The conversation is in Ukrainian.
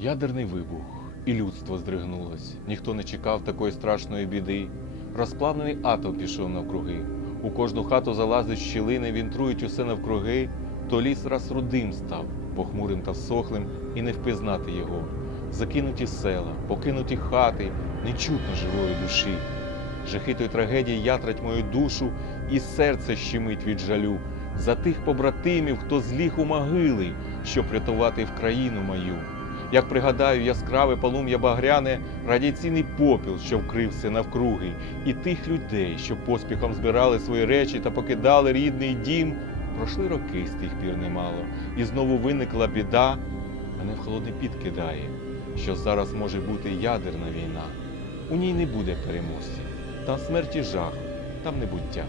Ядерний вибух, і людство здригнулось. Ніхто не чекав такої страшної біди. Розплавлений атом пішов навкруги. У кожну хату залазить щілини, вінтрують усе навкруги. То ліс раз рудим став, похмурим та всохлим, і не впізнати його. Закинуті села, покинуті хати, не чутно живої душі. Жахитої трагедії ятрать мою душу, і серце щемить від жалю за тих побратимів, хто зліг у могили, щоб рятувати в країну мою. Як пригадаю яскраве полум'я багряне, радіаційний попіл, що вкрився навкруги, і тих людей, що поспіхом збирали свої речі та покидали рідний дім, пройшли роки з тих пір немало, і знову виникла біда, мене в холодний піт кидає, що зараз може бути ядерна війна. У ній не буде переможців, там смерті жах, там небуття.